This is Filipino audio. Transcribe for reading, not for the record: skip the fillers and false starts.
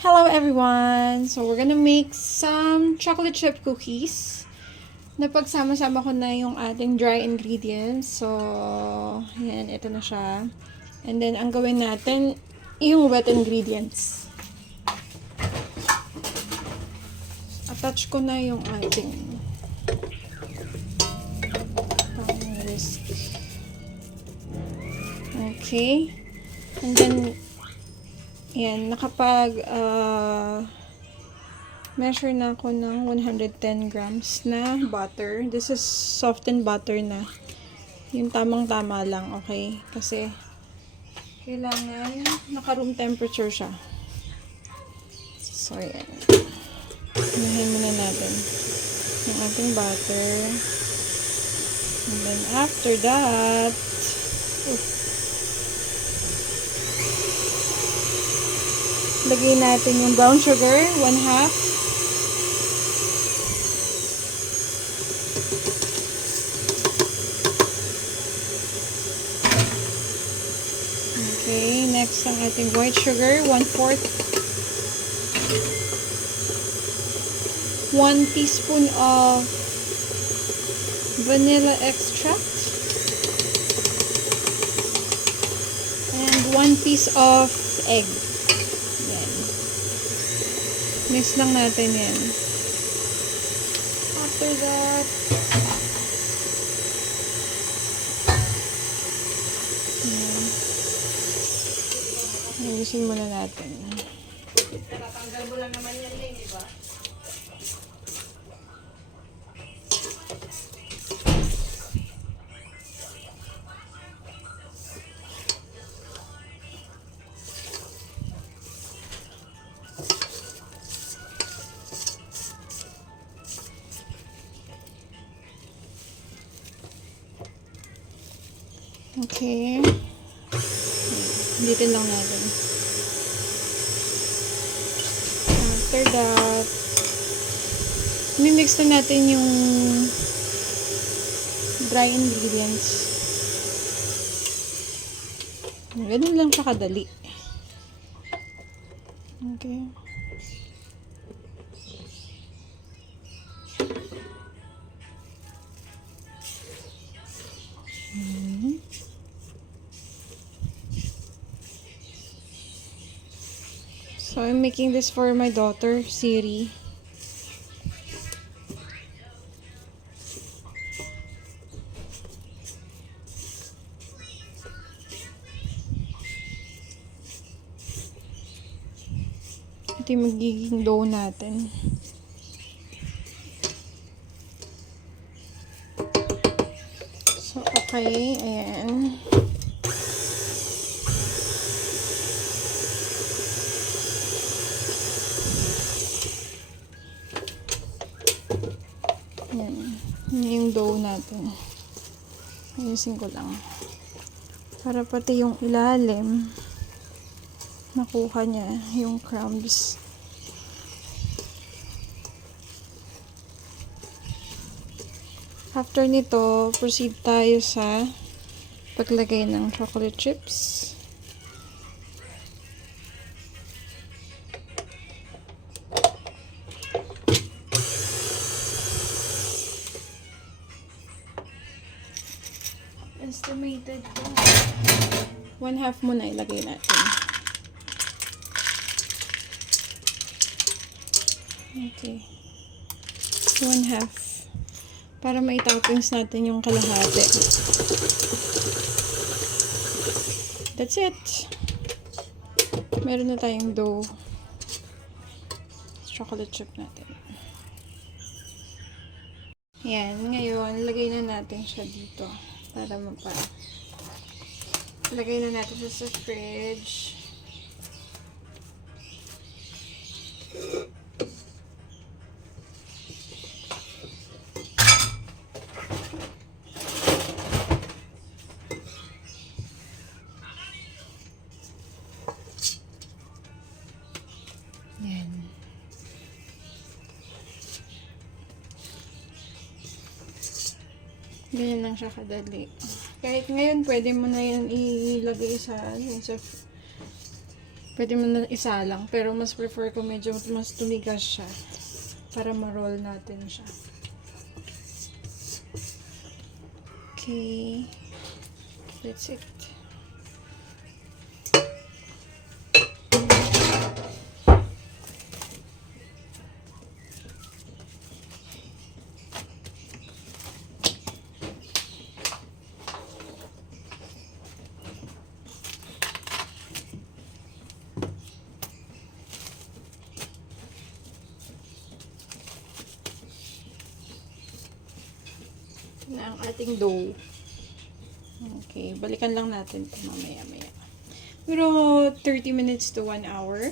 Hello everyone! So we're gonna make some chocolate chip cookies. Napagsama-sama ko na yung ating dry ingredients. So, yan, ito na siya. And then, ang gawin natin, yung wet ingredients. Attach ko na yung ating whisk. Okay. And then, yan, measure na ako ng 110 grams na butter. This is softened butter na. Yung tamang-tama lang, okay? Kasi, kailangan naka-room temperature siya. So, yan. Unahin muna natin yung ating butter. And then, after that, lagay natin yung brown sugar, 1/2. Okay, next ang ating white sugar, 1/4. 1 teaspoon of vanilla extract. And 1 piece of egg. Yan. Mix lang natin yan. After that, ayusin muna natin. Tatanggal mo lang naman yan, di ba? Okay. Dito lang natin. After that, mimix na natin yung dry ingredients. Ganun lang siya kadali. Okay. So, I'm making this for my daughter, Siri. Ito yung magiging dough natin. So, okay. Ayan. Yan. Yan yung dough natin. Ayusin ko lang. Para pati yung ilalim, nakuha niya yung crumbs. After nito, proceed tayo sa paglagay ng chocolate chips. Estimated ko 1/2 muna ilagay natin. Okay. 1/2 para mai-toppings natin yung kalahati. That's it. Meron na tayong dough. Chocolate chip natin. Yan. Ngayon, lagay na natin siya dito. Para lagay na natin siya sa fridge. Yan. Ganyan lang siya kadali. Kahit ngayon, pwede mo na yan ilagay sa Pwede mo na isa lang. Pero mas prefer ko medyo mas tumigas siya. Para ma-roll natin siya. Okay. That's it. Na ang ating dough. Okay, balikan lang natin ito mamaya-maya. Pero 30 minutes to 1 hour.